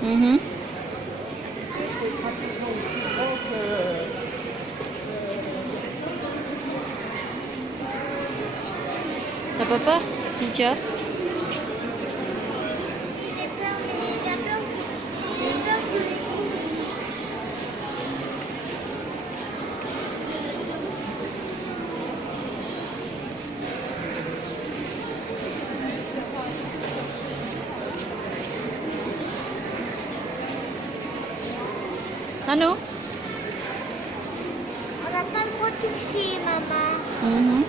Mhm. C'est pratiquement aussi grand que... T'as pas peur, Lydia? J'ai peur, mais j'ai peur que Nano? on n'a pas le droit de toucher, maman. Mhm.